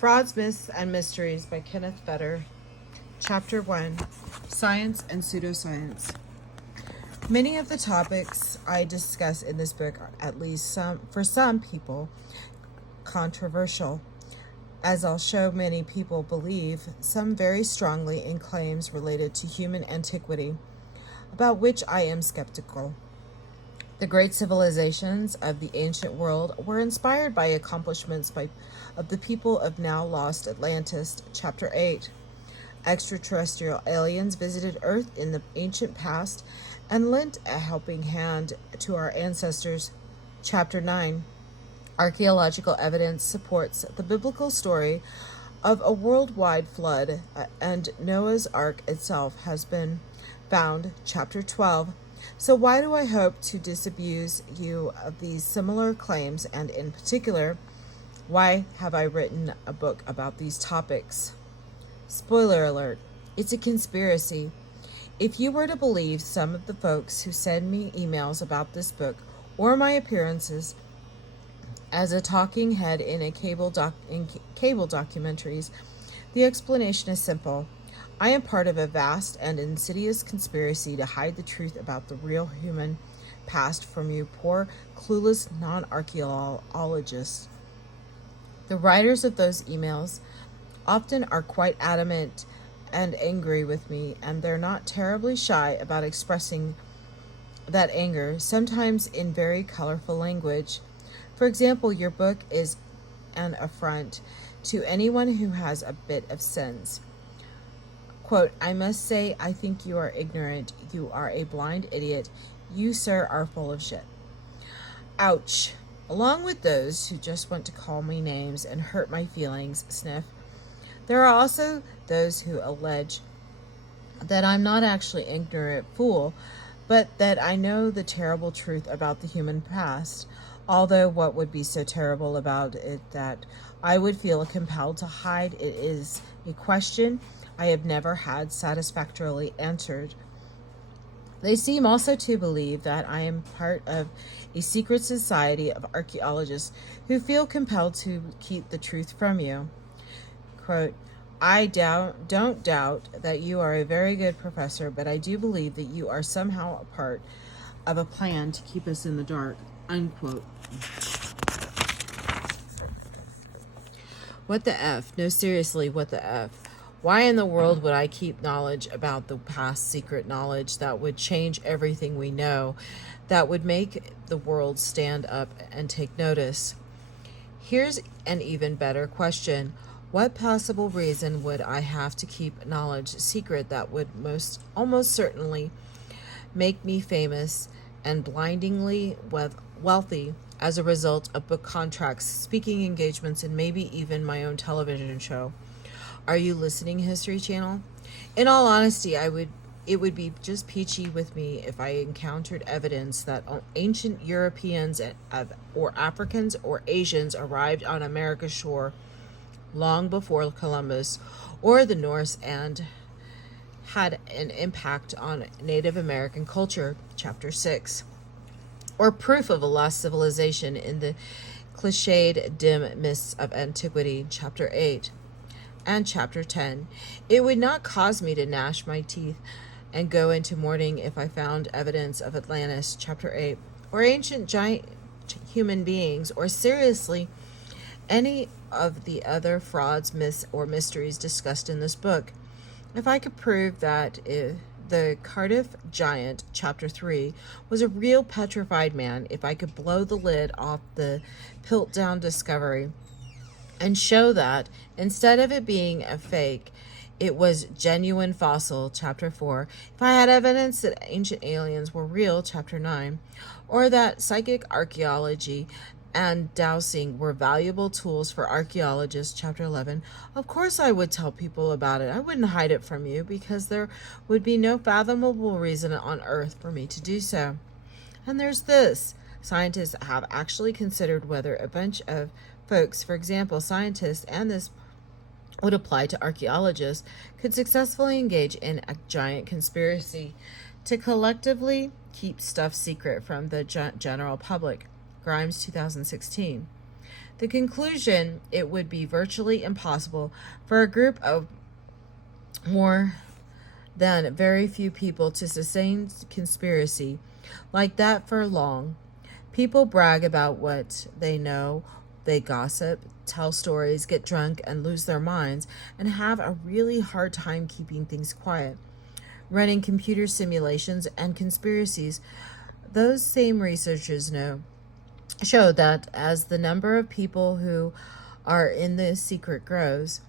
Frauds, Myths, and Mysteries by Kenneth L. Chapter 1, Science and Pseudoscience. Many of the topics I discuss in this book are, at least for some people, controversial, as I'll show many people believe some very strongly in claims related to human antiquity, about which I am skeptical. The great civilizations of the ancient world were inspired by accomplishments of the people of now lost Atlantis, Chapter 8. Extraterrestrial aliens visited Earth in the ancient past and lent a helping hand to our ancestors, Chapter 9. Archaeological evidence supports the biblical story of a worldwide flood, and Noah's Ark itself has been found, Chapter 12. So why do I hope to disabuse you of these similar claims, and in particular, why have I written a book about these topics? Spoiler alert, it's a conspiracy. If you were to believe some of the folks who send me emails about this book or my appearances as a talking head in cable documentaries, the explanation is simple. I am part of a vast and insidious conspiracy to hide the truth about the real human past from you poor, clueless non-archaeologists. The writers of those emails often are quite adamant and angry with me, and they're not terribly shy about expressing that anger, sometimes in very colorful language. For example, your book is an affront to anyone who has a bit of sense. Quote, I must say, I think you are ignorant. You are a blind idiot. You, sir, are full of shit. Ouch. Along with those who just want to call me names and hurt my feelings, sniff, there are also those who allege that I'm not actually an ignorant fool, but that I know the terrible truth about the human past, although what would be so terrible about it that I would feel compelled to hide it is a question I have never had satisfactorily answered. They seem also to believe that I am part of a secret society of archaeologists who feel compelled to keep the truth from you. Quote, I don't doubt that you are a very good professor, but I do believe that you are somehow a part of a plan to keep us in the dark. Unquote. What the F? No, seriously, what the F? Why in the world would I keep knowledge about the past, secret knowledge that would change everything we know, that would make the world stand up and take notice? Here's an even better question. What possible reason would I have to keep knowledge secret that would almost certainly make me famous and blindingly wealthy as a result of book contracts, speaking engagements, and maybe even my own television show? Are you listening, History Channel? In all honesty, it would be just peachy with me if I encountered evidence that ancient Europeans or Africans or Asians arrived on America's shore long before Columbus or the Norse and had an impact on Native American culture, Chapter 6, or proof of a lost civilization in the cliched dim mists of antiquity, Chapter 8. And Chapter 10. It would not cause me to gnash my teeth and go into mourning if I found evidence of Atlantis, Chapter 8, or ancient giant human beings, or seriously, any of the other frauds, myths, or mysteries discussed in this book. If I could prove that the Cardiff giant, Chapter 3, was a real petrified man, if I could blow the lid off the Piltdown discovery, and show that, instead of it being a fake, it was genuine fossil, Chapter 4. If I had evidence that ancient aliens were real, Chapter 9. Or that psychic archaeology and dowsing were valuable tools for archaeologists, Chapter 11. Of course I would tell people about it. I wouldn't hide it from you, because there would be no fathomable reason on earth for me to do so. And there's this. Scientists have actually considered whether a bunch of folks, for example, scientists, and this would apply to archaeologists, could successfully engage in a giant conspiracy to collectively keep stuff secret from the general public. Grimes, 2016. The conclusion: it would be virtually impossible for a group of more than very few people to sustain conspiracy like that for long. People brag about what they know, they gossip, tell stories, get drunk, and lose their minds, and have a really hard time keeping things quiet. Running computer simulations and conspiracies, those same researchers show that as the number of people who are in the secret grows,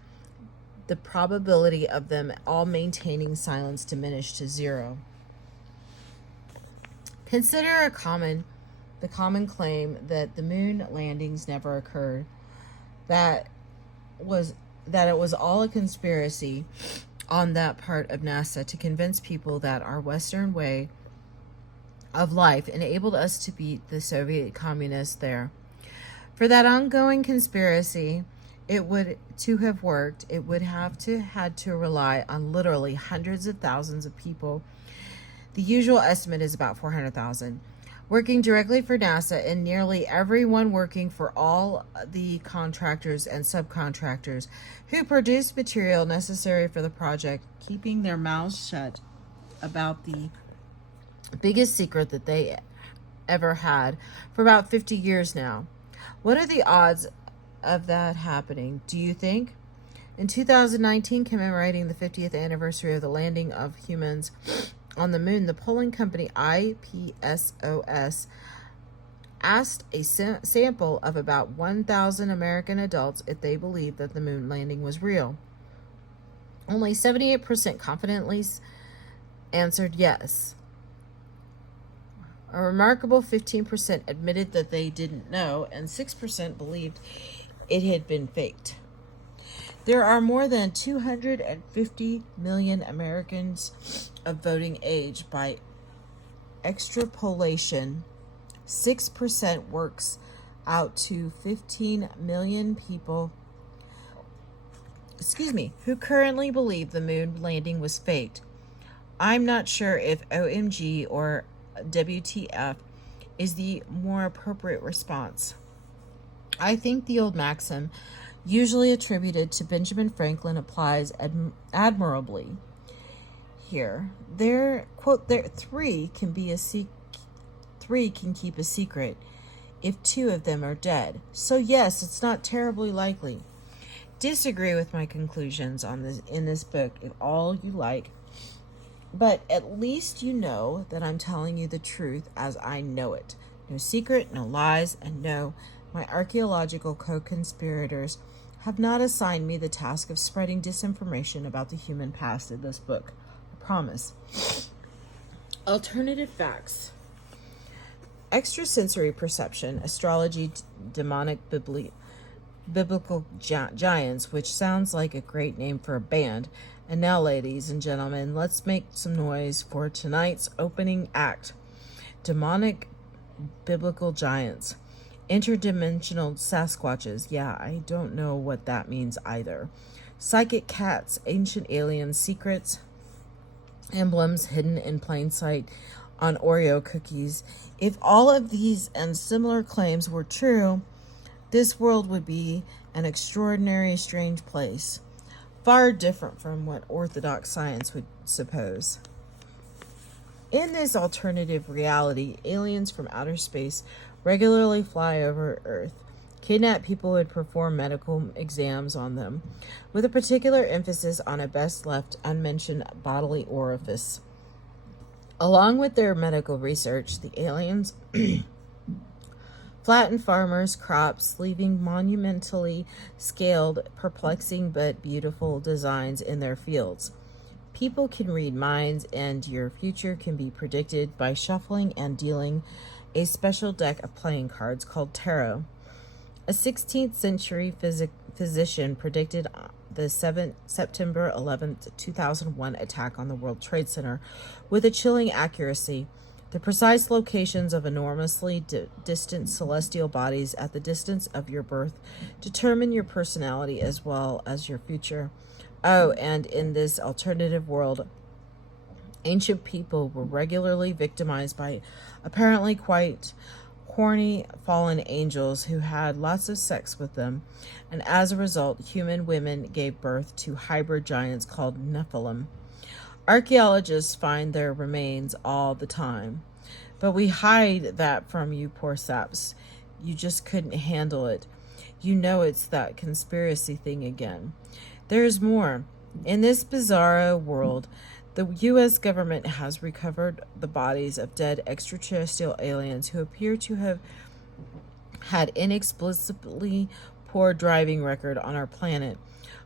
the probability of them all maintaining silence diminished to zero. Consider the common claim that the moon landings never occurred, that it was all a conspiracy on that part of NASA to convince people that our Western way of life enabled us to beat the Soviet communists there. For that ongoing conspiracy, it would to have worked, it would have had to rely on literally hundreds of thousands of people. The usual estimate is about 400,000. Working directly for NASA, and nearly everyone working for all the contractors and subcontractors who produced material necessary for the project, keeping their mouths shut about the biggest secret that they ever had for about 50 years now. What are the odds of that happening, do you think? In 2019, commemorating the 50th anniversary of the landing of humans on the moon, the polling company IPSOS asked a sample of about 1,000 American adults if they believed that the moon landing was real. Only 78% confidently answered yes. A remarkable 15% admitted that they didn't know, and 6% believed it had been faked. There are more than 250 million Americans of voting age. By extrapolation, 6% works out to 15 million people who currently believe the moon landing was faked. I'm not sure if OMG or WTF is the more appropriate response. I think the old maxim, usually attributed to Benjamin Franklin, applies admirably here. Three can keep a secret if two of them are dead. So yes, it's not terribly likely. Disagree with my conclusions in this book if all you like, but at least you know that I'm telling you the truth as I know it. No secret, no lies, and no, my archaeological co-conspirators have not assigned me the task of spreading disinformation about the human past in this book. I promise. Alternative facts. Extrasensory perception, astrology, demonic biblical giants, which sounds like a great name for a band. And now, ladies and gentlemen, let's make some noise for tonight's opening act. Demonic biblical giants. Interdimensional Sasquatches. Yeah, I don't know what that means either. Psychic cats, ancient aliens, secrets, emblems hidden in plain sight on Oreo cookies. If all of these and similar claims were true, this world would be an extraordinary, strange place, far different from what orthodox science would suppose. In this alternative reality, aliens from outer space regularly fly over Earth, kidnap people, and perform medical exams on them, with a particular emphasis on a best left unmentioned bodily orifice. Along with their medical research, the aliens flatten farmers' crops, leaving monumentally scaled, perplexing but beautiful designs in their fields. People can read minds, and your future can be predicted by shuffling and dealing a special deck of playing cards called tarot. A 16th century physician predicted the September 11th, 2001 attack on the World Trade Center with a chilling accuracy. The precise locations of enormously distant celestial bodies at the distance of your birth determine your personality as well as your future. Oh, and in this alternative world, ancient people were regularly victimized by apparently quite corny fallen angels who had lots of sex with them, and as a result, human women gave birth to hybrid giants called Nephilim. Archaeologists find their remains all the time, but we hide that from you poor saps. You just couldn't handle it. You know it's that conspiracy thing again. There's more. In this bizarro world, the U.S. government has recovered the bodies of dead extraterrestrial aliens who appear to have had inexplicably poor driving record on our planet.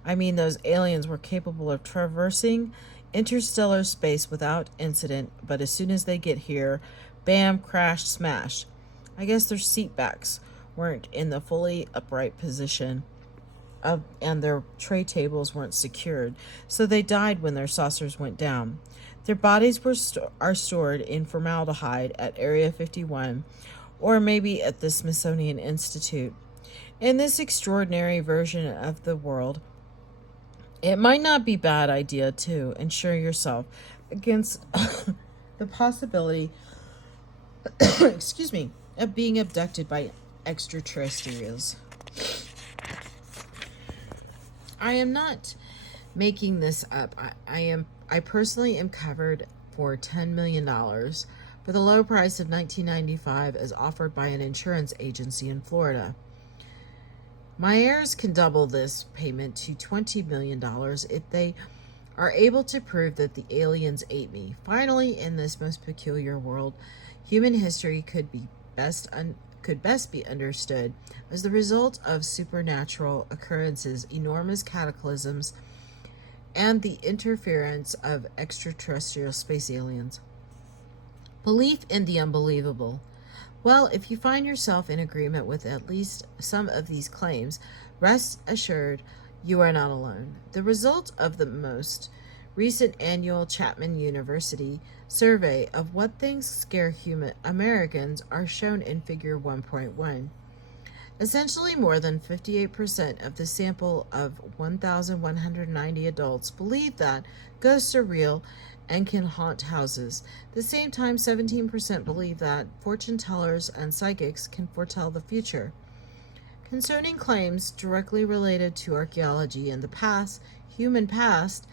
I mean, those aliens were capable of traversing interstellar space without incident, but as soon as they get here, bam, crash, smash. I guess their seat backs weren't in the fully upright position and their tray tables weren't secured, so they died when their saucers went down. Their bodies are stored in formaldehyde at Area 51, or maybe at the Smithsonian Institute. In this extraordinary version of the world, it might not be a bad idea to insure yourself against the possibility of being abducted by extraterrestrials. I am not making this up. I personally am covered for $10 million for the low price of $19.95 as offered by an insurance agency in Florida. My heirs can double this payment to $20 million if they are able to prove that the aliens ate me. Finally, in this most peculiar world, human history could best be understood as the result of supernatural occurrences, enormous cataclysms, and the interference of extraterrestrial space aliens. Belief in the unbelievable. Well, if you find yourself in agreement with at least some of these claims, rest assured you are not alone. The result of the most recent annual Chapman University survey of what things scare human Americans are shown in Figure 1.1. Essentially, more than 58% of the sample of 1,190 adults believe that ghosts are real and can haunt houses. At the same time, 17% believe that fortune tellers and psychics can foretell the future. Concerning claims directly related to archaeology and the human past,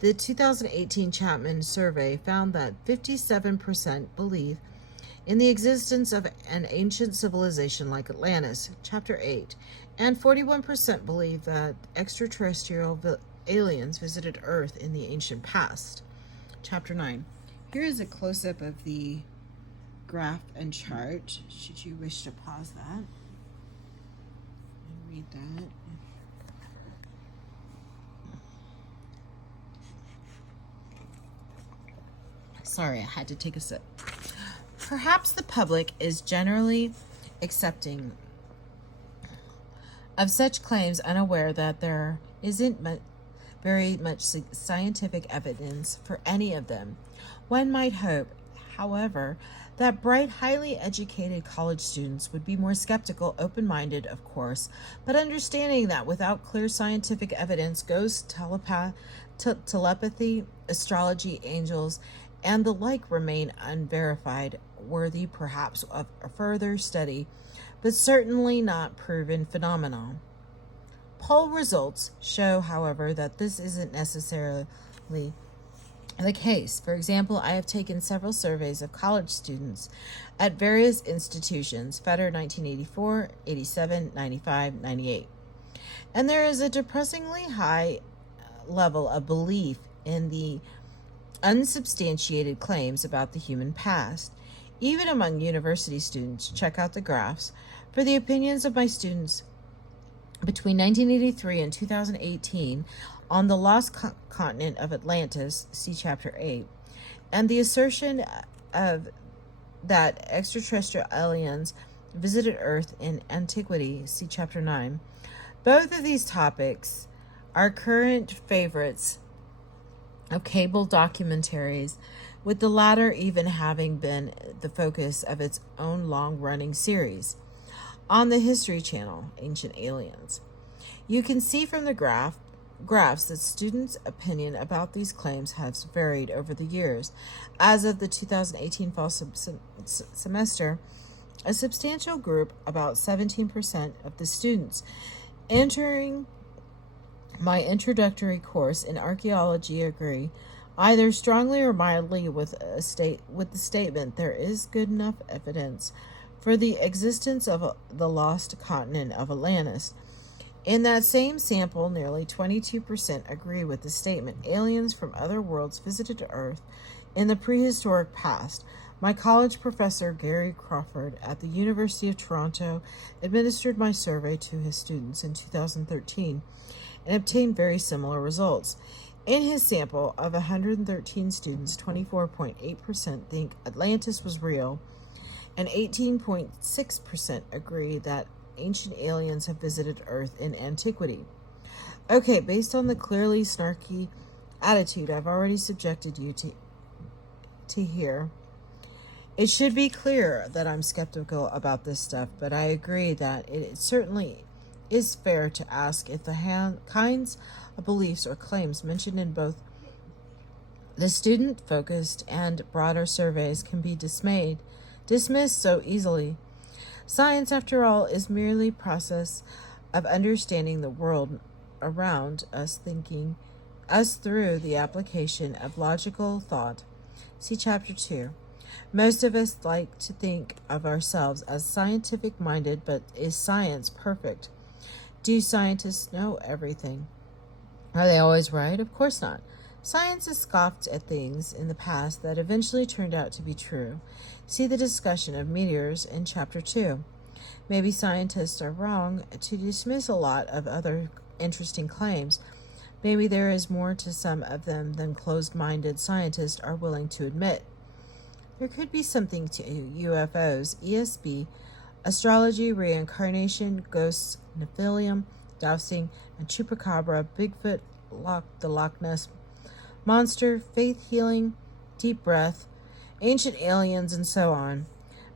the 2018 Chapman survey found that 57% believe in the existence of an ancient civilization like Atlantis, Chapter 8, and 41% believe that extraterrestrial aliens visited Earth in the ancient past, Chapter 9. Here is a close-up of the graph and chart, should you wish to pause that and read that. Sorry, I had to take a sip. Perhaps the public is generally accepting of such claims, unaware that there isn't very much scientific evidence for any of them. One might hope, however, that bright, highly educated college students would be more skeptical, open-minded, of course, but understanding that without clear scientific evidence, ghosts, telepathy, astrology, angels, and the like remain unverified, worthy perhaps of a further study, but certainly not proven phenomenon. Poll results show, however, that this isn't necessarily the case. For example, I have taken several surveys of college students at various institutions, Fetter 1984, 87, 95, 98. And there is a depressingly high level of belief in the unsubstantiated claims about the human past. Even among university students, check out the graphs. For the opinions of my students between 1983 and 2018 on the lost continent of Atlantis, see Chapter 8, and the assertion of that extraterrestrial aliens visited Earth in antiquity, see Chapter 9. Both of these topics are current favorites of cable documentaries, with the latter even having been the focus of its own long-running series on the History Channel, Ancient Aliens. You can see from the graphs that students' opinion about these claims has varied over the years. As of the 2018 fall semester, A substantial group, about 17% of the students entering my introductory course in archaeology, agree either strongly or mildly with the statement there is good enough evidence for the existence of the lost continent of Atlantis. In that same sample, nearly 22% agree with the statement aliens from other worlds visited Earth in the prehistoric past. My college professor, Gary Crawford, at the University of Toronto, administered my survey to his students in 2013 and obtained very similar results. In his sample of 113 students, 24.8% think Atlantis was real, and 18.6% agree that ancient aliens have visited Earth in antiquity. Okay, based on the clearly snarky attitude I've already subjected you to hear, it should be clear that I'm skeptical about this stuff, but I agree that it certainly is fair to ask if the kinds of beliefs or claims mentioned in both the student-focused and broader surveys can be dismissed so easily. Science, after all, is merely a process of understanding the world around us, thinking us through the application of logical thought. See Chapter 2. Most of us like to think of ourselves as scientific-minded, but is science perfect? Do scientists know everything? Are they always right? Of course not. Science has scoffed at things in the past that eventually turned out to be true. See the discussion of meteors in Chapter 2. Maybe scientists are wrong to dismiss a lot of other interesting claims. Maybe there is more to some of them than closed-minded scientists are willing to admit. There could be something to UFOs, ESP, astrology, reincarnation, ghosts, Nephilim, dowsing, and chupacabra, Bigfoot, the Loch Ness Monster, faith healing, deep breath, ancient aliens, and so on.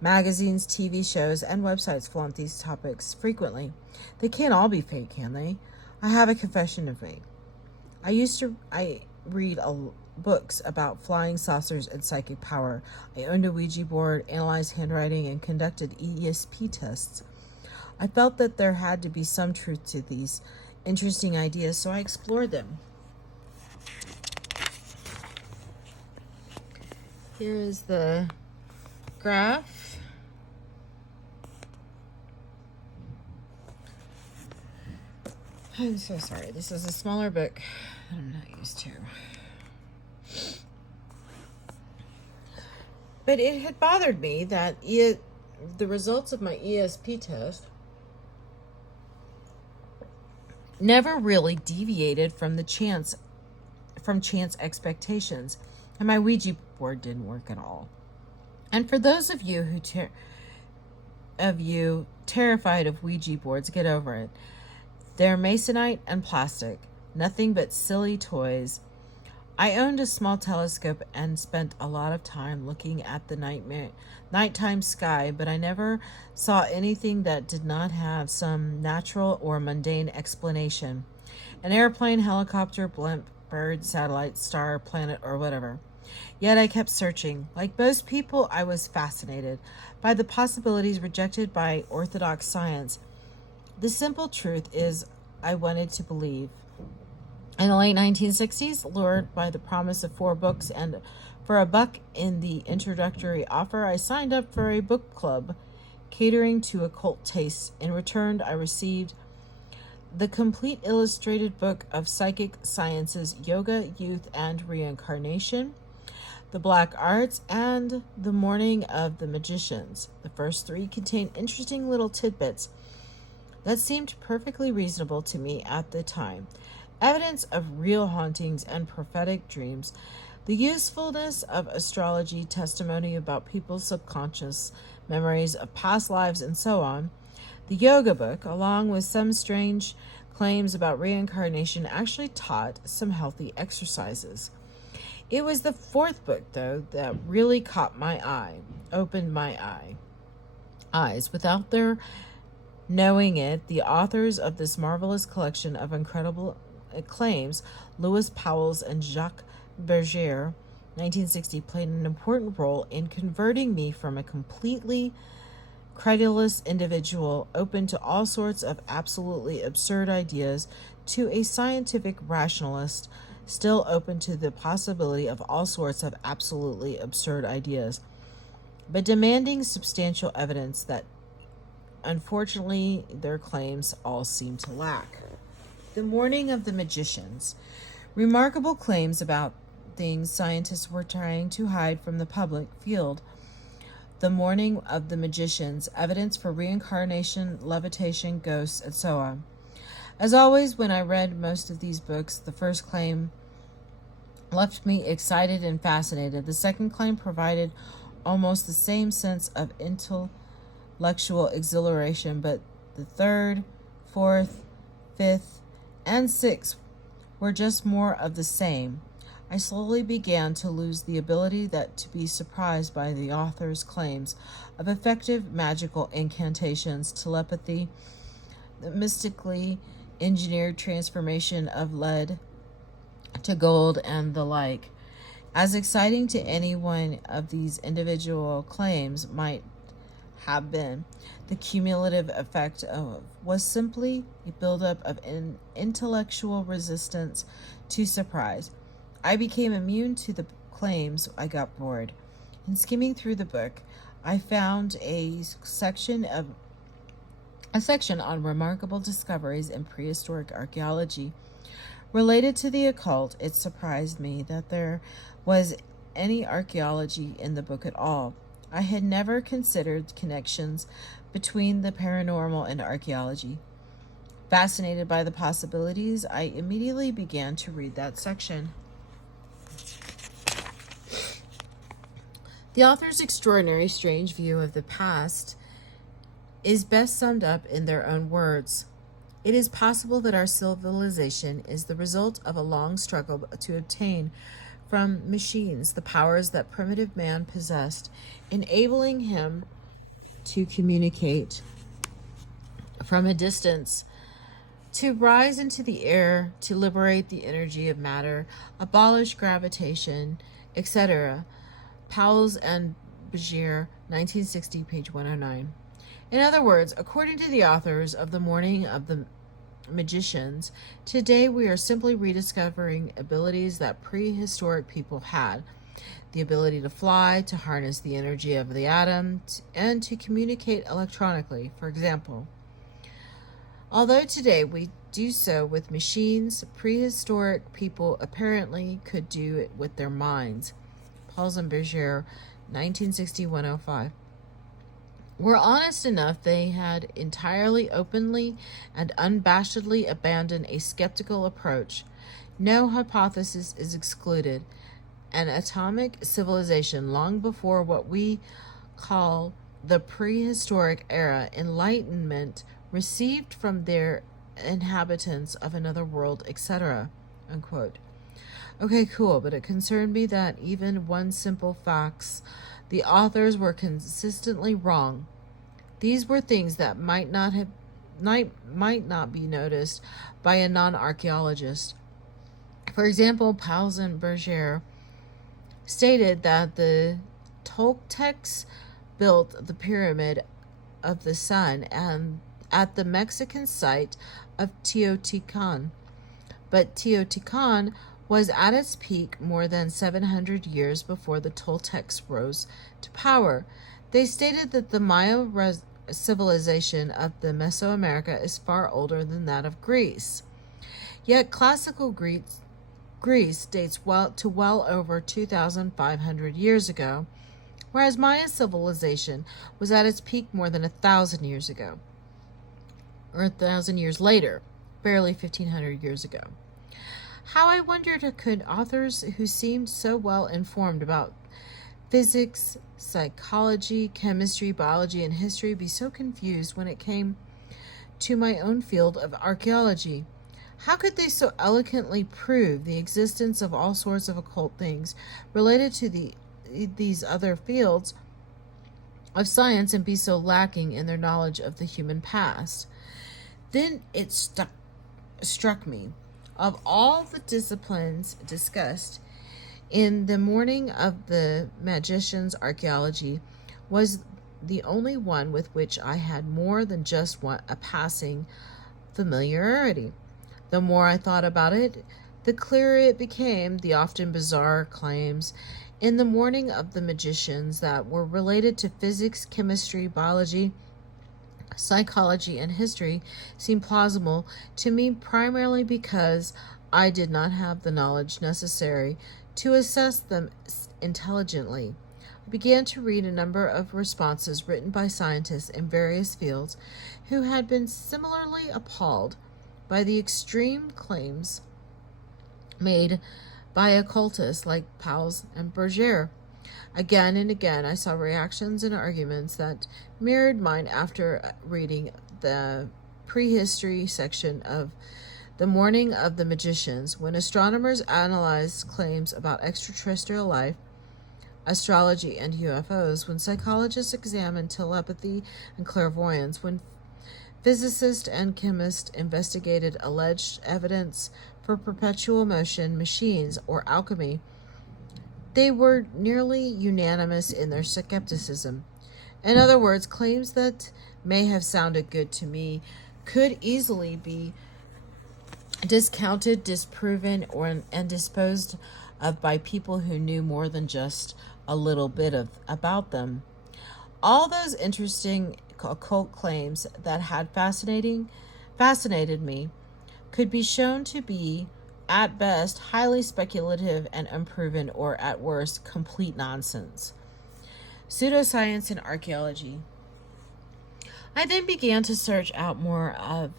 Magazines, TV shows, and websites flaunt these topics frequently. They can't all be fake, can they? I have a confession to make. I read books about flying saucers and psychic power. I owned a Ouija board, analyzed handwriting, and conducted ESP tests. I felt that there had to be some truth to these interesting ideas, so I explored them. Here is the graph. I'm so sorry. This is a smaller book that I'm not used to. But it had bothered me that the results of my ESP test never really deviated from chance expectations, and my Ouija board didn't work at all. And for those of you terrified of Ouija boards, get over it. They're masonite and plastic, nothing but silly toys. I owned a small telescope and spent a lot of time looking at the nighttime sky, but I never saw anything that did not have some natural or mundane explanation. An airplane, helicopter, blimp, bird, satellite, star, planet, or whatever. Yet I kept searching. Like most people, I was fascinated by the possibilities rejected by orthodox science. The simple truth is, I wanted to believe. In the late 1960s, lured by the promise of 4 books and for $1 in the introductory offer, I signed up for a book club catering to occult tastes. In return, I received the complete illustrated book of psychic sciences, yoga, youth, and reincarnation, the black arts, and the morning of the magicians. The first 3 contain interesting little tidbits that seemed perfectly reasonable to me at the time. Evidence of real hauntings and prophetic dreams, the usefulness of astrology, testimony about people's subconscious memories of past lives, and so on. The yoga book, along with some strange claims about reincarnation, actually taught some healthy exercises. It was the 4th book, though, that really caught my eye, opened my eyes. Without their knowing it, the authors of this marvelous collection of incredible claims, Louis Pauwels and Jacques Bergier, 1960, played an important role in converting me from a completely credulous individual open to all sorts of absolutely absurd ideas to a scientific rationalist still open to the possibility of all sorts of absolutely absurd ideas, but demanding substantial evidence that unfortunately their claims all seem to lack. The Morning of the Magicians. Remarkable claims about things scientists were trying to hide from the public field. The Morning of the Magicians, evidence for reincarnation, levitation, ghosts, and so on. As always, when I read most of these books, the first claim left me excited and fascinated. The second claim provided almost the same sense of intellectual exhilaration, but the third, fourth, fifth, and sixth were just more of the same. I slowly began to lose the ability to be surprised by the author's claims of effective magical incantations, telepathy, the mystically engineered transformation of lead to gold, and the like. As exciting to any one of these individual claims might have been, the cumulative effect was simply a buildup of an intellectual resistance to surprise. I became immune to the claims. I got bored. In skimming through the book, I found a section on remarkable discoveries in prehistoric archaeology related to the occult. It surprised me that there was any archaeology in the book at all. I had never considered connections between the paranormal and archaeology. Fascinated by the possibilities, I immediately began to read that section. The author's extraordinary, strange view of the past is best summed up in their own words. It is possible that our civilization is the result of a long struggle to obtain from machines the powers that primitive man possessed, enabling him to communicate from a distance, to rise into the air, to liberate the energy of matter, abolish gravitation, etc. Powles and Bashir, 1960, page 109. In other words, according to the authors of The Morning of the Magicians, today we are simply rediscovering abilities that prehistoric people had. The ability to fly, to harness the energy of the atom, and to communicate electronically, for example. Although today we do so with machines, prehistoric people apparently could do it with their minds. Pauls and Berger, 1960-105. Were honest enough, they had entirely, openly, and unabashedly abandoned a skeptical approach. No hypothesis is excluded. An atomic civilization long before what we call the prehistoric era, enlightenment received from their inhabitants of another world, etc. Unquote. Okay, cool, but it concerned me that even one simple facts, the authors were consistently wrong. These were things that might not be noticed by a non-archaeologist. For example, Pauls and Berger stated that the Toltecs built the Pyramid of the Sun and at the Mexican site of Teotihuacan, but Teotihuacan was at its peak more than 700 years before the Toltecs rose to power. They stated that the Maya civilization of the Mesoamerica is far older than that of Greece. Yet classical Greece dates to well over 2,500 years ago, whereas Maya civilization was at its peak more than 1,000 years ago, or 1,000 years later, barely 1,500 years ago. How, I wondered, could authors who seemed so well informed about physics, psychology, chemistry, biology, and history be so confused when it came to my own field of archaeology? How could they so eloquently prove the existence of all sorts of occult things related to these other fields of science and be so lacking in their knowledge of the human past? Then it struck me. Of all the disciplines discussed in The Morning of the Magicians, archaeology was the only one with which I had more than just a passing familiarity. The more I thought about it, the clearer it became the often bizarre claims in the morning of the magicians that were related to physics, chemistry, biology, psychology, and history seemed plausible to me primarily because I did not have the knowledge necessary to assess them intelligently. I began to read a number of responses written by scientists in various fields who had been similarly appalled by the extreme claims made by occultists like Pauwels and Berger. Again and again, I saw reactions and arguments that mirrored mine after reading the prehistory section of The Morning of the Magicians, when astronomers analyzed claims about extraterrestrial life, astrology, and UFOs, when psychologists examined telepathy and clairvoyance, when physicists and chemists investigated alleged evidence for perpetual motion machines or alchemy. They were nearly unanimous in their skepticism. In other words, claims that may have sounded good to me could easily be discounted, disproven, and disposed of by people who knew more than just a little bit about them. All those interesting occult claims that had fascinated me could be shown to be, at best, highly speculative and unproven, or at worst, complete nonsense. Pseudoscience and archaeology. I then began to search out more of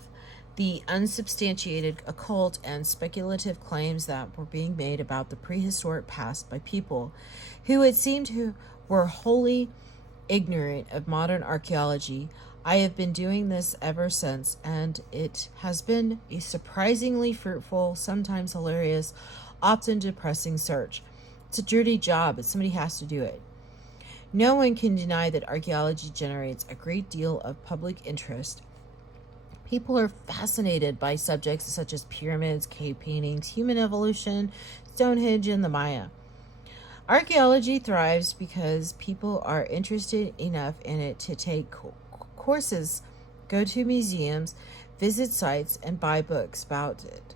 the unsubstantiated occult and speculative claims that were being made about the prehistoric past by people who it seemed were wholly ignorant of modern archaeology. I have been doing this ever since, and it has been a surprisingly fruitful, sometimes hilarious, often depressing search. It's a dirty job, but somebody has to do it. No one can deny that archaeology generates a great deal of public interest. People are fascinated by subjects such as pyramids, cave paintings, human evolution, Stonehenge, and the Maya. Archaeology thrives because people are interested enough in it to take courses, go to museums, visit sites, and buy books about it,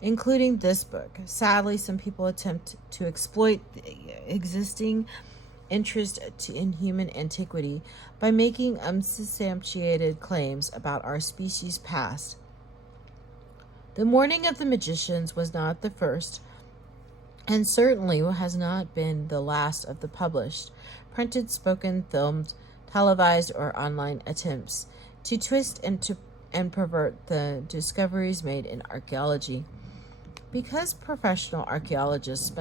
including this book. Sadly, some people attempt to exploit the existing interest in human antiquity by making unsubstantiated claims about our species' past. The Morning of the Magicians was not the first, and certainly has not been the last of the published, printed, spoken, filmed, televised, or online attempts to twist and pervert the discoveries made in archaeology. Because professional archaeologists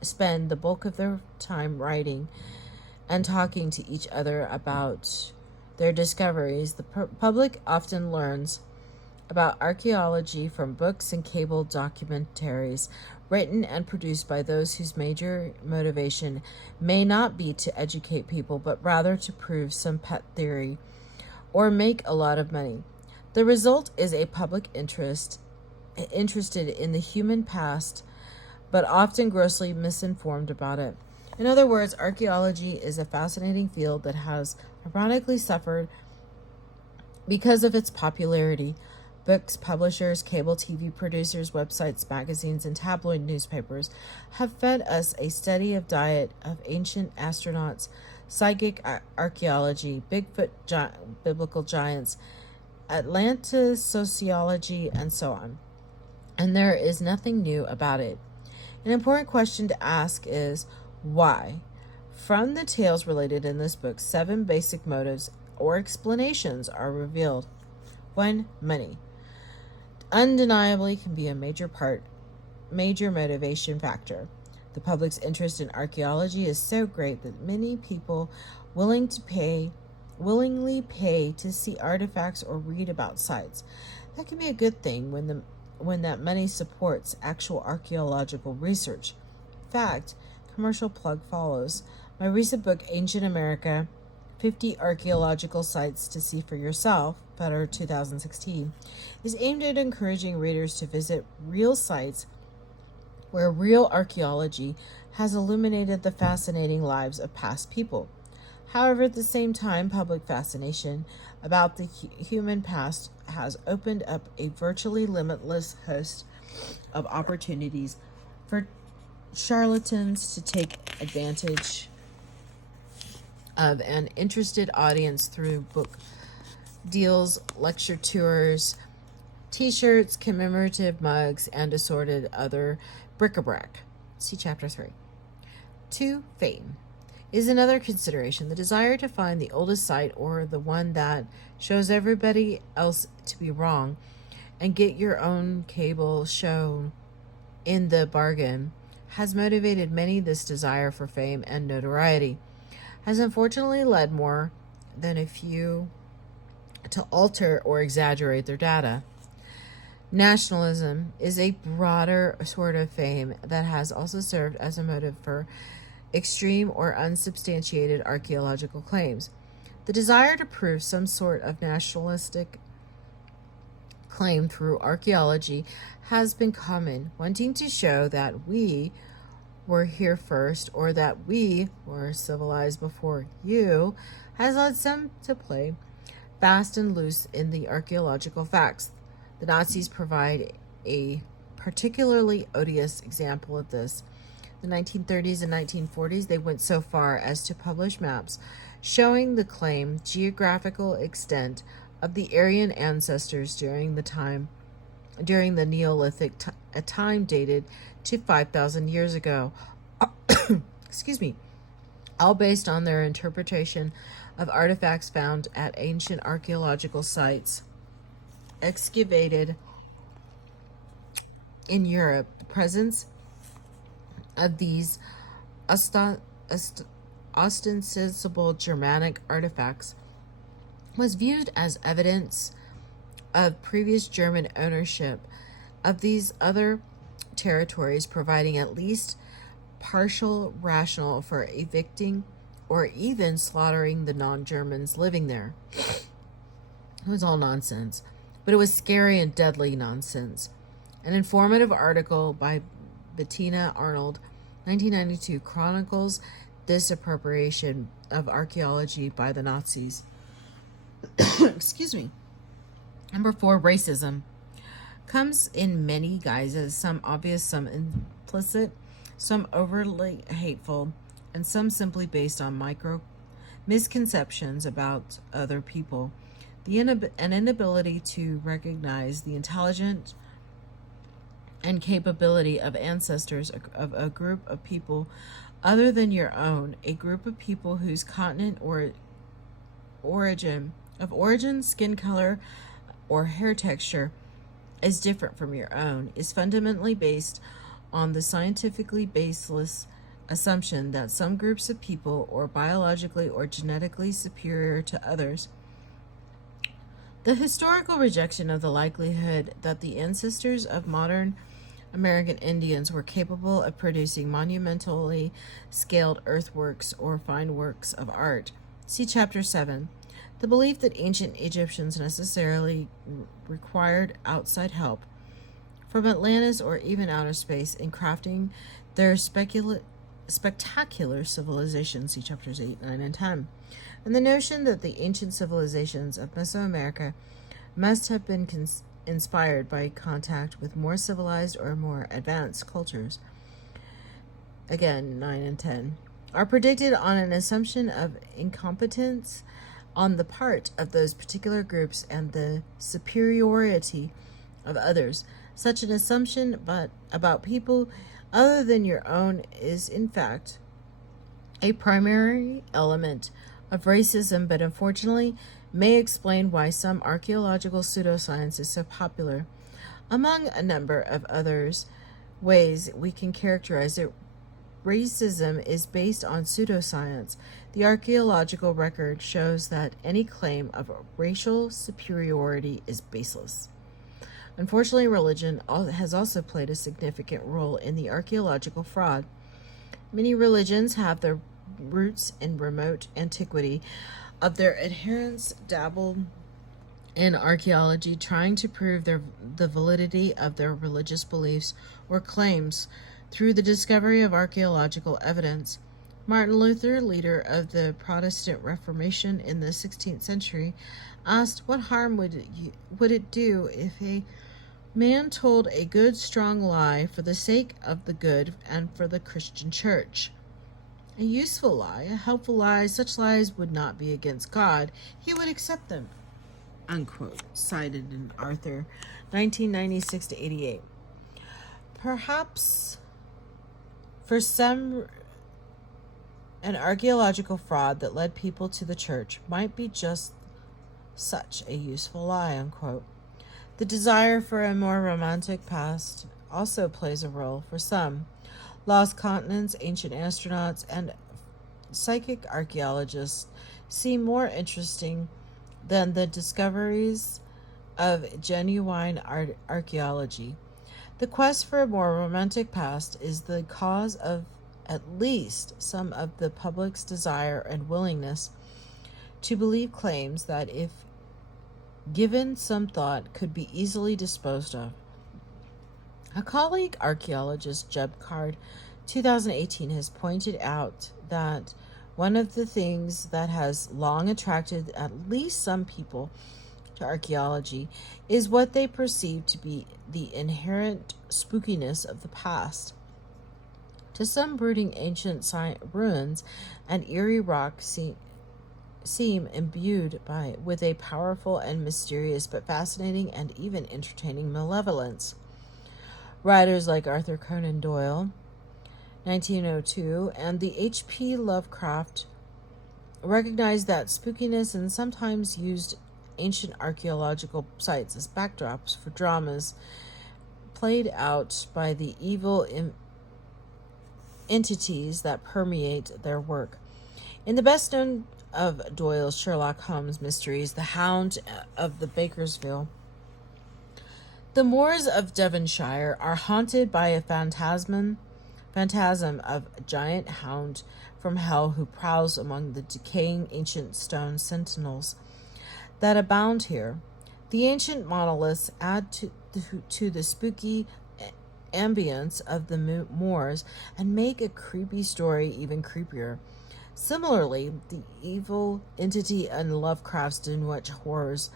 spend the bulk of their time writing and talking to each other about their discoveries, the public often learns about archaeology from books and cable documentaries written and produced by those whose major motivation may not be to educate people, but rather to prove some pet theory or make a lot of money. The result is a public interested in the human past, but often grossly misinformed about it. In other words, archaeology is a fascinating field that has ironically suffered because of its popularity. Books, publishers, cable TV producers, websites, magazines, and tabloid newspapers have fed us a steady diet of ancient astronauts, psychic archaeology, Bigfoot, biblical giants, Atlantis sociology, and so on. And there is nothing new about it. An important question to ask is, why? From the tales related in this book, 7 basic motives or explanations are revealed. 1. Money. Undeniably can be a major motivation factor. The public's interest in archaeology is so great that many people willingly pay to see artifacts or read about sites. That can be a good thing when that money supports actual archaeological research. In fact, commercial plug follows. My recent book, Ancient America, 50 Archaeological Sites to See for Yourself, Better 2016, is aimed at encouraging readers to visit real sites where real archaeology has illuminated the fascinating lives of past people. However, at the same time, public fascination about the human past has opened up a virtually limitless host of opportunities for charlatans to take advantage of an interested audience through book deals, lecture tours, t-shirts, commemorative mugs, and assorted other bric-a-brac. See Chapter 3. 2. Fame is another consideration. The desire to find the oldest site or the one that shows everybody else to be wrong and get your own cable show in the bargain has motivated many. This desire for fame and notoriety has unfortunately led more than a few to alter or exaggerate their data. Nationalism is a broader sort of fame that has also served as a motive for extreme or unsubstantiated archaeological claims. The desire to prove some sort of nationalistic claim through archaeology has been common, wanting to show that we were here first or that we were civilized before you has led some to play fast and loose in the archaeological facts. The Nazis provide a particularly odious example of this. In the 1930s and 1940s, they went so far as to publish maps showing the claimed geographical extent of the Aryan ancestors during the Neolithic, a time dated to 5,000 years ago. Excuse me. All based on their interpretation of artifacts found at ancient archaeological sites excavated in Europe. The presence of these ostensible Germanic artifacts was viewed as evidence of previous German ownership of these other territories, providing at least partial rationale for evicting or even slaughtering the non-Germans living there. It was all nonsense, but it was scary and deadly nonsense. An informative article by Bettina Arnold, 1992, chronicles this appropriation of archaeology by the Nazis. Excuse me. Number 4, racism comes in many guises, some obvious, some implicit, some overly hateful, and some simply based on misconceptions about other people. An inability to recognize the intelligence and capability of ancestors of a group of people other than your own, a group of people whose continent or origin, skin color, or hair texture is different from your own, is fundamentally based on the scientifically baseless assumption that some groups of people are biologically or genetically superior to others. The historical rejection of the likelihood that the ancestors of modern American Indians were capable of producing monumentally scaled earthworks or fine works of art. See Chapter 7. The belief that ancient Egyptians necessarily required outside help from Atlantis or even outer space in crafting their spectacular civilization. See Chapters 8, 9, and 10. And the notion that the ancient civilizations of Mesoamerica must have been inspired by contact with more civilized or more advanced cultures, again 9 and 10, are predicted on an assumption of incompetence on the part of those particular groups and the superiority of others. Such an assumption about people other than your own is in fact a primary element of racism, but unfortunately may explain why some archaeological pseudoscience is so popular. Among a number of others ways we can characterize it, racism is based on pseudoscience. The archaeological record shows that any claim of racial superiority is baseless. Unfortunately, religion has also played a significant role in the archaeological fraud. Many religions have their roots in remote antiquity. Of their adherents dabble in archaeology, trying to prove the validity of their religious beliefs or claims through the discovery of archaeological evidence. Martin Luther, leader of the Protestant Reformation in the 16th century, asked what harm would it do if a man told a good, strong lie for the sake of the good and for the Christian church. A useful lie, a helpful lie, such lies would not be against God. He would accept them. Unquote. Cited in Arthur, 1996 to 88. Perhaps for some, an archaeological fraud that led people to the church might be just such a useful lie. Unquote. The desire for a more romantic past also plays a role for some. Lost continents, ancient astronauts, and psychic archaeologists seem more interesting than the discoveries of genuine archaeology. The quest for a more romantic past is the cause of at least some of the public's desire and willingness to believe claims that, if given some thought, could be easily disposed of. A colleague archaeologist, Jeb Card, 2018, has pointed out that one of the things that has long attracted at least some people to archaeology is what they perceive to be the inherent spookiness of the past. To some, brooding ancient ruins and eerie rocks seem imbued with a powerful and mysterious but fascinating and even entertaining malevolence. Writers like Arthur Conan Doyle, 1902, and the H.P. Lovecraft recognized that spookiness and sometimes used ancient archaeological sites as backdrops for dramas played out by the evil entities that permeate their work. In the best known of Doyle's Sherlock Holmes mysteries, The Hound of the Bakersville, the moors of Devonshire are haunted by a phantasm of a giant hound from hell who prowls among the decaying ancient stone sentinels that abound here. The ancient monoliths add to the spooky ambience of the moors and make a creepy story even creepier. Similarly, the evil entity in Lovecraft's Dunwich horrors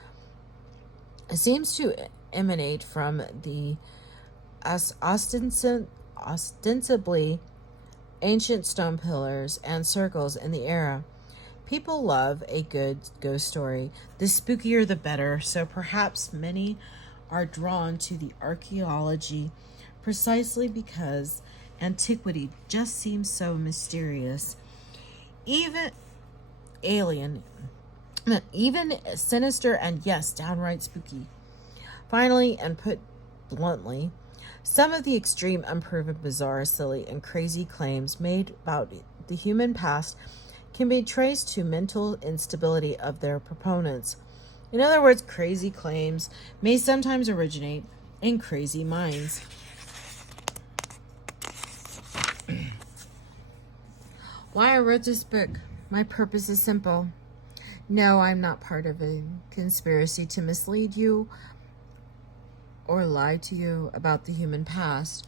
seems to emanate from the ostensibly ancient stone pillars and circles in the era. People love a good ghost story. The spookier the better, so perhaps many are drawn to the archaeology precisely because antiquity just seems so mysterious, even alien, even sinister, and yes, downright spooky. Finally, and put bluntly, some of the extreme, unproven, bizarre, silly, and crazy claims made about the human past can be traced to mental instability of their proponents. In other words, crazy claims may sometimes originate in crazy minds. Why I wrote this book? My purpose is simple. No, I'm not part of a conspiracy to mislead you or lie to you about the human past.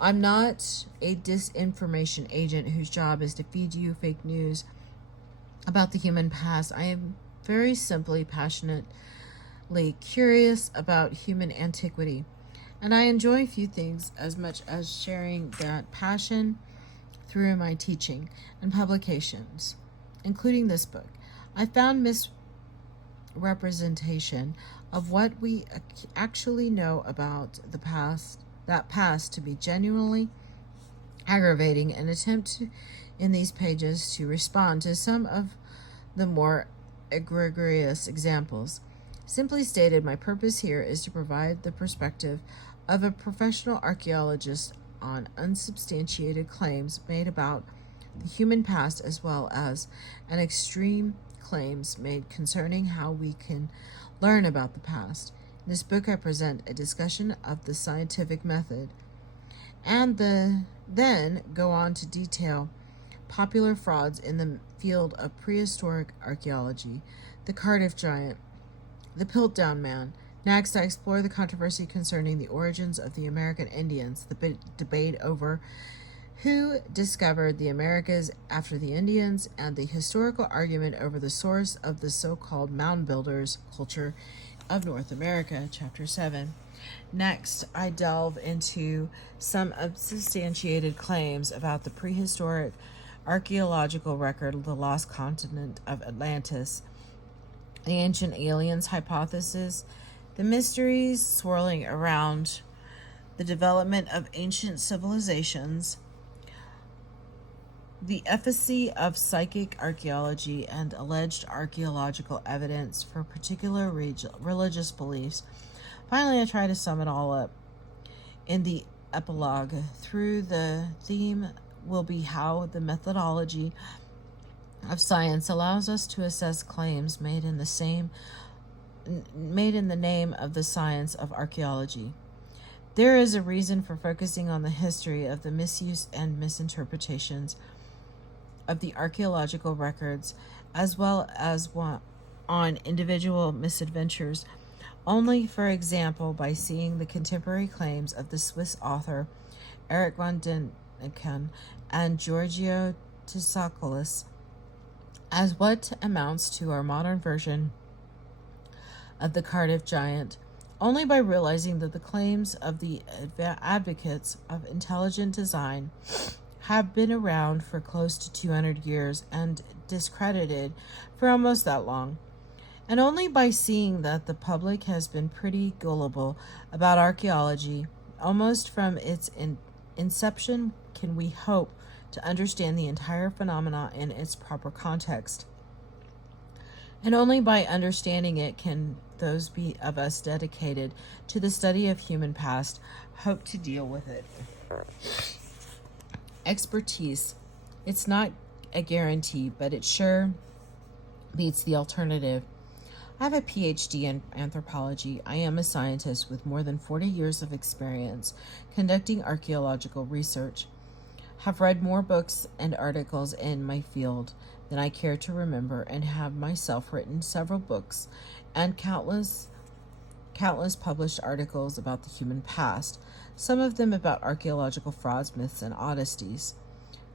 I'm not a disinformation agent whose job is to feed you fake news about the human past. I am very simply passionately curious about human antiquity, and I enjoy few things as much as sharing that passion through my teaching and publications, including this book. I found misrepresentation of what we actually know about the past, to be genuinely aggravating, and attempt in these pages to respond to some of the more egregious examples. Simply stated, my purpose here is to provide the perspective of a professional archaeologist on unsubstantiated claims made about the human past, as well as an extreme claims made concerning how we can learn about the past. In this book, I present a discussion of the scientific method, and then go on to detail popular frauds in the field of prehistoric archaeology, the Cardiff Giant, the Piltdown Man. Next, I explore the controversy concerning the origins of the American Indians, the debate over Who discovered the Americas after the Indians, and the historical argument over the source of the so-called mound builders culture of North America, Chapter 7. Next, I delve into some unsubstantiated claims about the prehistoric archaeological record of the lost continent of Atlantis, the ancient aliens hypothesis, the mysteries swirling around the development of ancient civilizations, the efficacy of psychic archaeology, and alleged archaeological evidence for particular religious beliefs. Finally, I try to sum it all up in the epilogue. Through the theme will be how the methodology of science allows us to assess claims made in the name of the science of archaeology. There is a reason for focusing on the history of the misuse and misinterpretations of the archaeological records, as well as on individual misadventures. Only, for example, by seeing the contemporary claims of the Swiss author Erich von Däniken and Giorgio Tsoukalos as what amounts to our modern version of the Cardiff giant. Only by realizing that the claims of the advocates of intelligent design have been around for close to 200 years and discredited for almost that long. And only by seeing that the public has been pretty gullible about archaeology almost from its inception can we hope to understand the entire phenomena in its proper context. And only by understanding it can those of us dedicated to the study of human past hope to deal with it. Expertise. It's not a guarantee, but it sure beats the alternative. I have a PhD in anthropology. I am a scientist with more than 40 years of experience conducting archaeological research. Have read more books and articles in my field than I care to remember, and have myself written several books and countless published articles about the human past, some of them about archaeological frauds, myths, and oddities.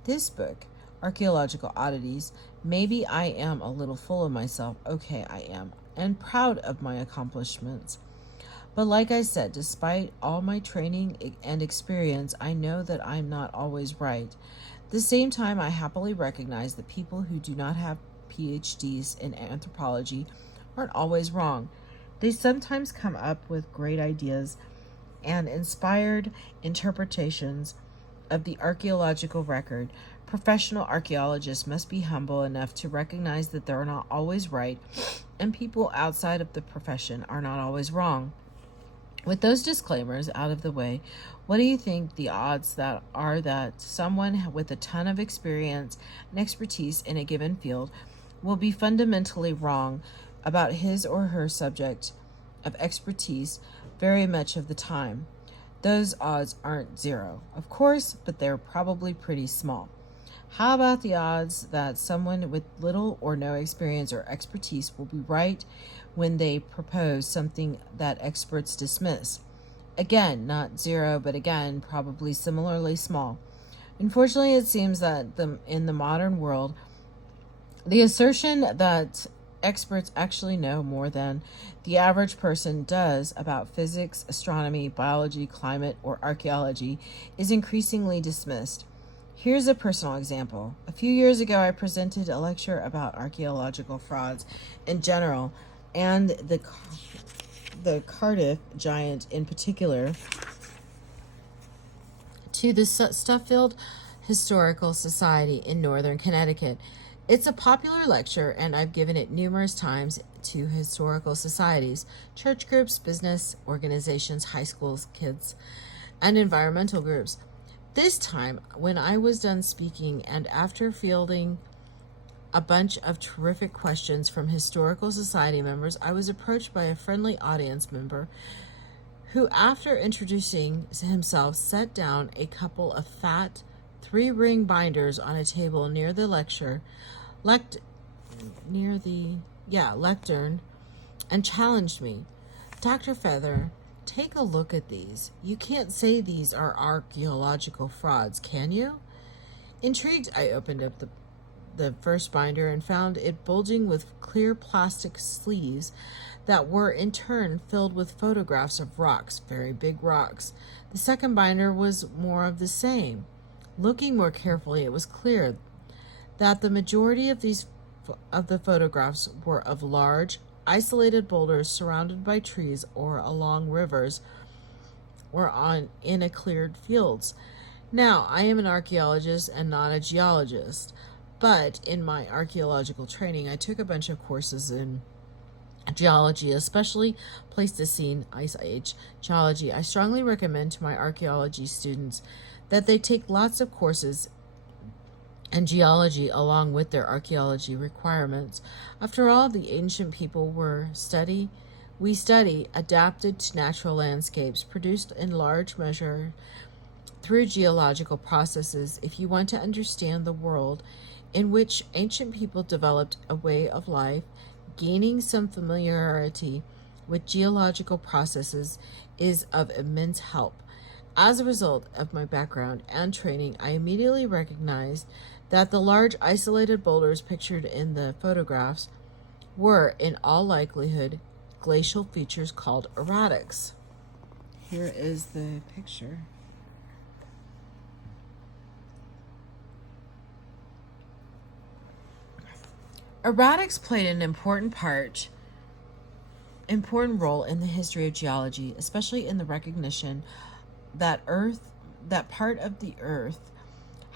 This book, Archaeological Oddities, maybe I am a little full of myself. Okay, I am, and proud of my accomplishments. But like I said, despite all my training and experience, I know that I'm not always right. At the same time, I happily recognize that people who do not have PhDs in anthropology aren't always wrong. They sometimes come up with great ideas and inspired interpretations of the archaeological record. Professional archaeologists must be humble enough to recognize that they're not always right, and people outside of the profession are not always wrong. With those disclaimers out of the way, what do you think the odds are that someone with a ton of experience and expertise in a given field will be fundamentally wrong about his or her subject of expertise very much of the time? Those odds aren't zero, of course, but they're probably pretty small. How about the odds that someone with little or no experience or expertise will be right when they propose something that experts dismiss? Again, not zero, but again, probably similarly small. Unfortunately, it seems that in the modern world, the assertion that experts actually know more than the average person does about physics, astronomy, biology, climate, or archaeology is increasingly dismissed. Here's a personal example. A few years ago, I presented a lecture about archaeological frauds in general, and the Cardiff giant in particular, to the Stuffield Historical Society in Northern Connecticut. It's a popular lecture, and I've given it numerous times to historical societies, church groups, business organizations, high schools, kids, and environmental groups. This time, when I was done speaking, and after fielding a bunch of terrific questions from historical society members, I was approached by a friendly audience member who, after introducing himself, set down a couple of fat 3-ring binders on a table near the lectern and challenged me. "Dr. Feather, take a look at these. You can't say these are archaeological frauds, can you?" Intrigued, I opened up the first binder and found it bulging with clear plastic sleeves that were in turn filled with photographs of rocks, very big rocks. The second binder was more of the same. Looking more carefully, it was clear that the majority of the photographs were of large, isolated boulders surrounded by trees or along rivers or in a cleared fields. Now, I am an archaeologist and not a geologist, but in my archaeological training, I took a bunch of courses in geology, especially Pleistocene Ice Age geology. I strongly recommend to my archaeology students that they take lots of courses in geology along with their archaeology requirements. After all, the ancient people we study adapted to natural landscapes produced in large measure through geological processes. If you want to understand the world in which ancient people developed a way of life, gaining some familiarity with geological processes is of immense help. As a result of my background and training, I immediately recognized that the large isolated boulders pictured in the photographs were, in all likelihood, glacial features called erratics. Here is the picture. Erratics played an important role in the history of geology, especially in the recognition that part of the Earth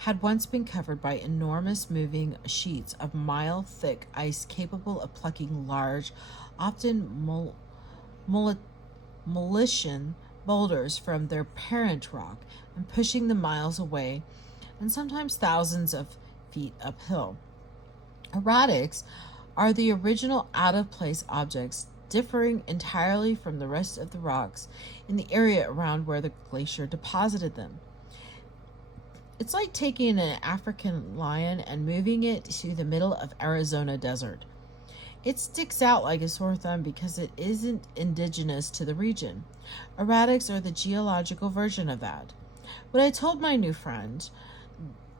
had once been covered by enormous moving sheets of mile-thick ice capable of plucking large, often Mollusian boulders from their parent rock and pushing them miles away and sometimes thousands of feet uphill. Erratics are the original out-of-place objects, differing entirely from the rest of the rocks in the area around where the glacier deposited them. It's like taking an African lion and moving it to the middle of Arizona desert. It sticks out like a sore thumb because it isn't indigenous to the region. Erratics are the geological version of that. When I told my new friend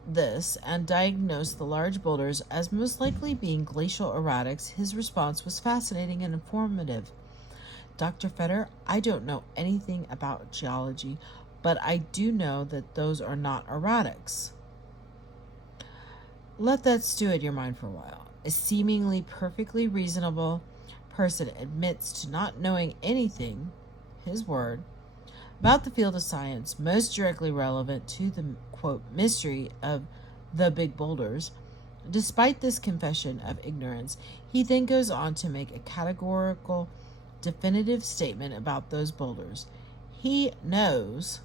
this and diagnosed the large boulders as most likely being glacial erratics, his response was fascinating and informative. Dr. Fetter, I don't know anything about geology, but I do know that those are not erratics. Let that stew in your mind for a while. A seemingly perfectly reasonable person admits to not knowing anything, his word, about the field of science most directly relevant to the, quote, mystery of the big boulders. Despite this confession of ignorance, he then goes on to make a categorical, definitive statement about those boulders. He knows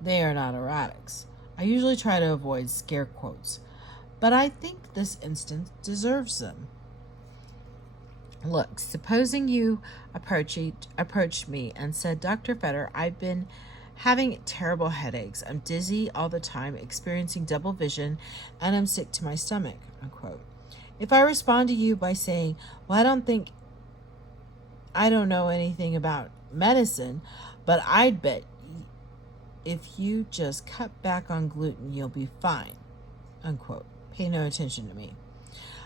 they are not erratics. I usually try to avoid scare quotes, but I think this instance deserves them. Look, supposing you approached me and said, Dr. Fetter, I've been having terrible headaches. I'm dizzy all the time, experiencing double vision, and I'm sick to my stomach, unquote. If I respond to you by saying, well, I don't know anything about medicine, but I'd bet if you just cut back on gluten, you'll be fine, unquote. Pay no attention to me.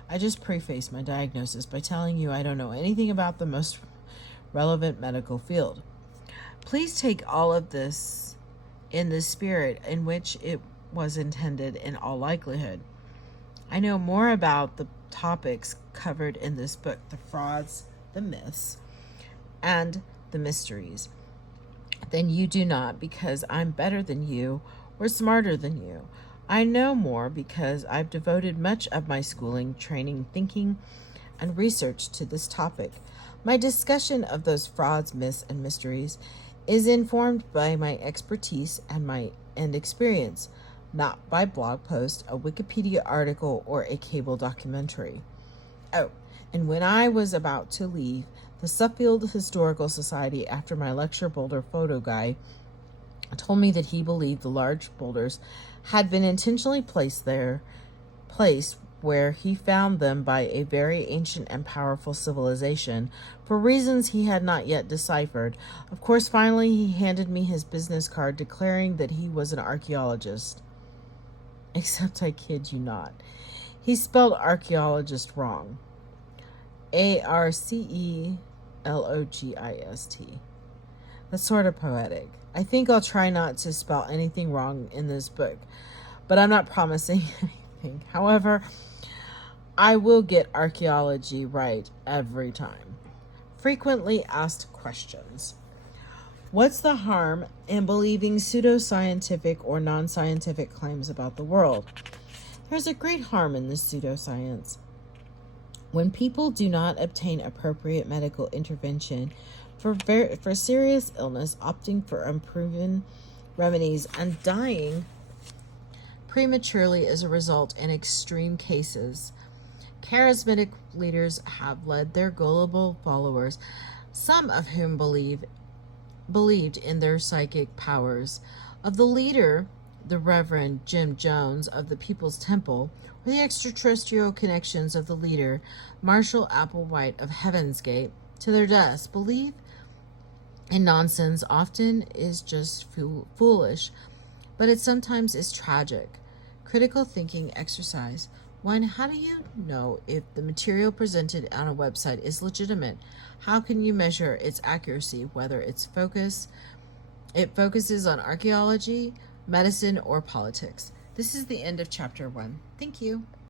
I just preface my diagnosis by telling you I don't know anything about the most relevant medical field. Please take all of this in the spirit in which it was intended in all likelihood. I know more about the topics covered in this book, the frauds, the myths, and the mysteries, than you do not because I'm better than you or smarter than you. I know more because I've devoted much of my schooling, training, thinking, and research to this topic. My discussion of those frauds, myths, and mysteries is informed by my expertise and experience, not by blog post, a Wikipedia article, or a cable documentary. Oh, and when I was about to leave the Suffield Historical Society after my lecture, boulder photo guy told me that he believed the large boulders had been intentionally placed where he found them by a very ancient and powerful civilization for reasons he had not yet deciphered. Of course, finally he handed me his business card declaring that he was an archaeologist. except I kid you not. He spelled archaeologist wrong. Arcelogist. That's sort of poetic. I think I'll try not to spell anything wrong in this book, but I'm not promising anything. However, I will get archaeology right every time. Frequently asked questions. What's the harm in believing pseudoscientific or non-scientific claims about the world? There's a great harm in this pseudoscience. When people do not obtain appropriate medical intervention for serious illness, opting for unproven remedies, and dying prematurely as a result in extreme cases, charismatic leaders have led their gullible followers, some of whom believed in their psychic powers, of the leader, the Reverend Jim Jones of the People's Temple, or the extraterrestrial connections of the leader, Marshall Applewhite of Heaven's Gate, to their deaths. Believe in nonsense often is just foolish, but it sometimes is tragic. Critical thinking exercise. 1. How do you know if the material presented on a website is legitimate? How can you measure its accuracy, whether it focuses on archaeology, medicine, or politics? This is the end of chapter 1. Thank you.